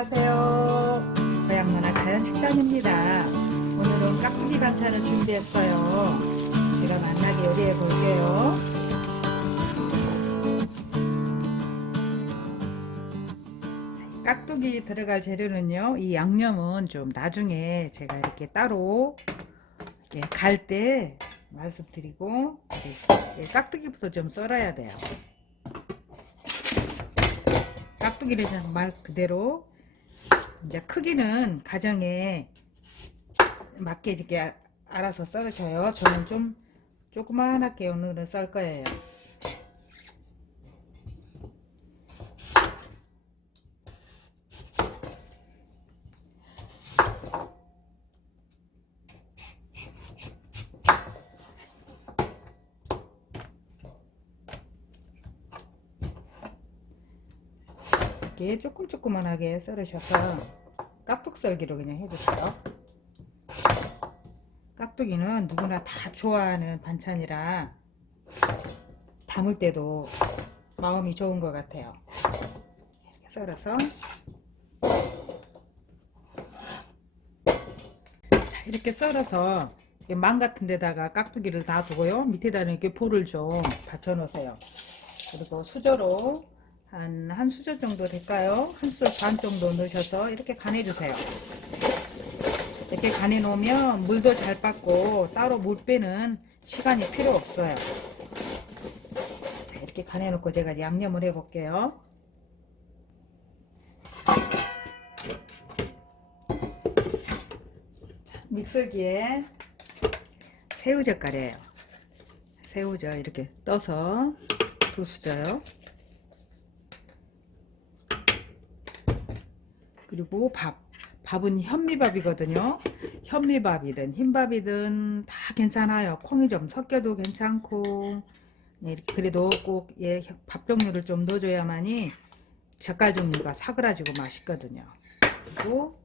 안녕하세요. 고향문화 자연식당입니다. 오늘은 깍두기 반찬을 준비했어요. 제가 만나게 요리해 볼게요. 깍두기 들어갈 재료는요. 이 양념은 좀 나중에 제가 이렇게 따로 이렇게 갈 때 말씀드리고 깍두기부터 좀 썰어야 돼요. 깍두기를 그냥 말 그대로 이제 크기는 가정에 맞게 이렇게 알아서 썰어줘요. 저는 좀 조그만하게 오늘은 썰 거예요. 이렇게 조금 조그만하게 썰으셔서 깍둑 썰기로 그냥 해주세요. 깍두기는 누구나 다 좋아하는 반찬이라 담을 때도 마음이 좋은 것 같아요. 이렇게 썰어서 자, 이렇게 썰어서 망 같은 데다가 깍두기를 놔두고요. 밑에다 이렇게 볼을 좀 받쳐 놓으세요. 그리고 수저로 한, 한 수저 정도 될까요? 한 수저 반 정도 넣으셔서 이렇게 간해 주세요. 이렇게 간해 놓으면 물도 잘 빠고 따로 물 빼는 시간이 필요 없어요. 자, 이렇게 간해 놓고 제가 양념을 해 볼게요. 믹서기에 새우젓갈이에요. 새우젓 이렇게 떠서 두 수저요. 그리고 밥. 밥은 현미밥이거든요. 현미밥이든 흰밥이든 다 괜찮아요. 콩이 좀 섞여도 괜찮고 예, 그래도 꼭 예, 밥 종류를 좀 넣어줘야만이 젓갈 종류가 사그라지고 맛있거든요. 그리고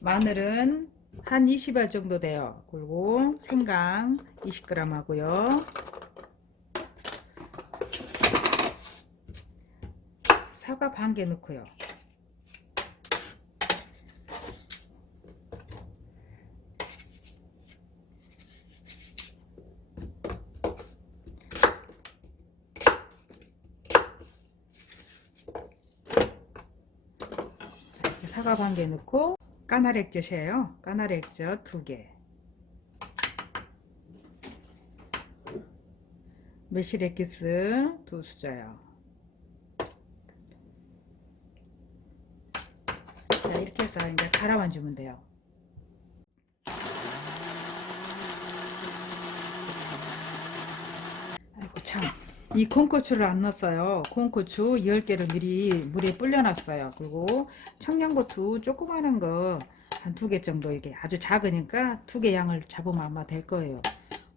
마늘은 한 20알 정도 돼요. 그리고 생강 20g 하고요. 사과 반 개 넣고요. 사과 반 개 넣고 까나리 액젓이에요. 까나리 액젓 두 개. 매실 액기스 두 수저요. 자 이렇게 해서 이제 갈아만 주면 돼요. 아이고 참. 이 콩고추를 안 넣었어요. 콩고추 10개를 미리 물에 불려놨어요. 그리고 청양고추 조그마한 거 한 두 개 정도 이렇게 아주 작으니까 두 개 양을 잡으면 아마 될 거예요.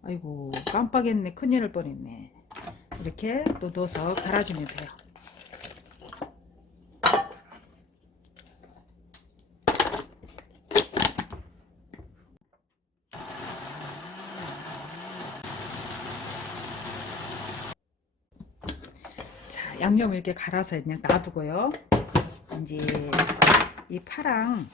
아이고 깜빡했네. 큰일 날 뻔했네. 이렇게 또 넣어서 갈아주면 돼요. 자, 양념을 이렇게 갈아서 그냥 놔두고요. 이제 이 파랑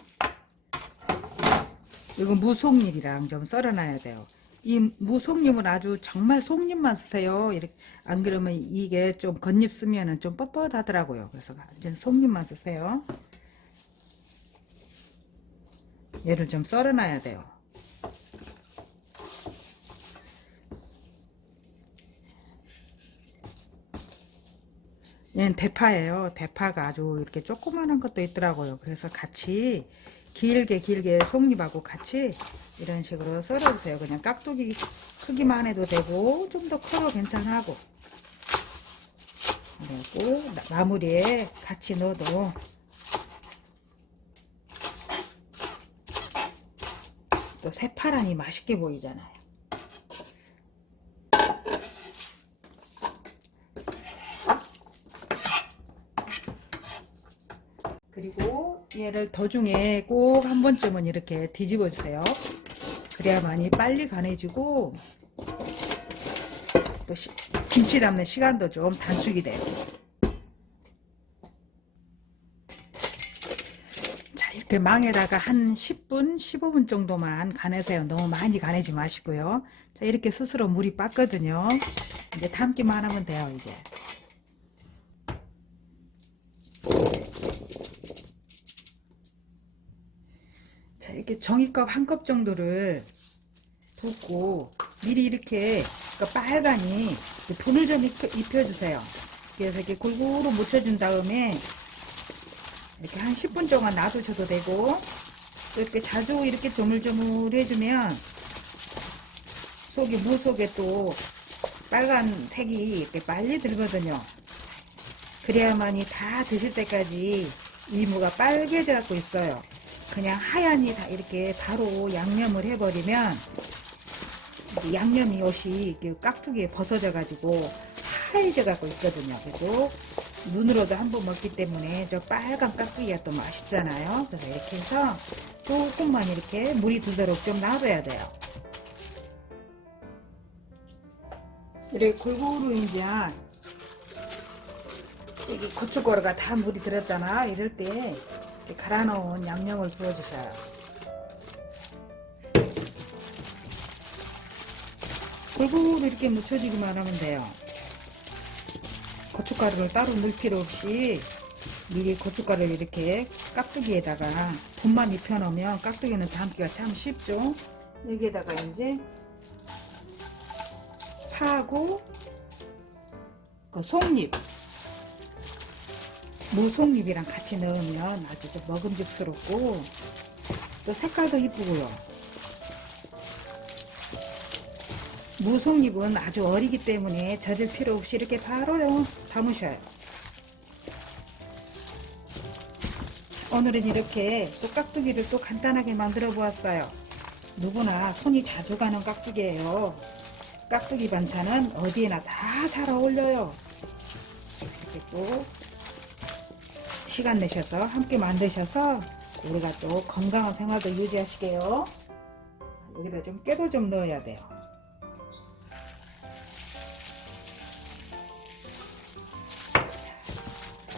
이거 무속잎이랑 좀 썰어놔야 돼요. 이 무속잎은 아주 정말 속잎만 쓰세요. 이렇게 안 그러면 이게 좀 겉잎 쓰면은 좀 뻣뻣하더라고요. 그래서 완전 속잎만 쓰세요. 얘를 좀 썰어놔야 돼요. 얘는 대파예요. 대파가 아주 이렇게 조그마한 것도 있더라고요. 그래서 같이 길게 길게 속잎하고 같이 이런 식으로 썰어주세요. 그냥 깍두기 크기만 해도 되고 좀 더 커도 괜찮하고 그리고 나- 나물에 같이 넣어도 또 새파란이 맛있게 보이잖아요. 그리고 얘를 도중에 꼭 한 번쯤은 이렇게 뒤집어 주세요. 그래야만이 빨리 간해지고 또 시- 김치 담는 시간도 좀 단축이 돼요. 이렇게 망에다가 한 10분, 15분 정도만 간해세요. 너무 많이 간해지 마시고요. 자, 이렇게 스스로 물이 빻거든요. 이제 담기만 하면 돼요, 이제. 자, 이렇게 종이컵 한 컵 정도를 붓고 미리 이렇게 그 빨간이 분을 좀 입혀, 입혀 주세요. 그래서 이렇게 골고루 묻혀준 다음에 이렇게 한 10분 동안 놔두셔도 되고 또 이렇게 자주 이렇게 조물조물 해주면 속이 무 속에 또 빨간 색이 이렇게 빨리 들거든요. 그래야만이 다 드실 때까지 이무가 빨개져 갖고 있어요. 그냥 하얀이 다 이렇게 바로 양념을 해버리면 양념이 옷이 깍두기에 벗어져 가지고 하얘져 갖고 있거든요. 그리고 눈으로도 한 번 먹기 때문에 저 빨간 깍두기가 또 맛있잖아요. 그래서 이렇게 해서 조금만 이렇게 물이 들도록 좀 놔둬야 돼요. 이렇게 골고루 이제 고춧가루가 다 물이 들었잖아. 이럴 때 갈아 놓은 양념을 부어 주셔요. 골고루 이렇게 묻혀주기만 하면 돼요. 고춧가루를 따로 넣을 필요 없이 미리 고춧가루를 이렇게 깍두기에다가 분만 입혀 놓으면 깍두기는 담기가 참 쉽죠. 여기에다가 이제 파하고 그 속잎 무속잎이랑 같이 넣으면 아주 좀 먹음직스럽고 또 색깔도 이쁘고요. 무속잎은 아주 어리기 때문에 절일 필요 없이 이렇게 바로요 담으셔요. 오늘은 이렇게 또 깍두기를 또 간단하게 만들어 보았어요. 누구나 손이 자주 가는 깍두기예요. 깍두기 반찬은 어디에나 다 잘 어울려요. 이렇게 또 시간 내셔서 함께 만드셔서 우리가 또 건강한 생활도 유지하시게요. 여기다 좀 깨도 좀 넣어야 돼요.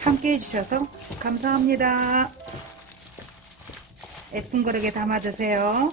함께 해주셔서 감사합니다. 예쁜 그릇에 담아 드세요.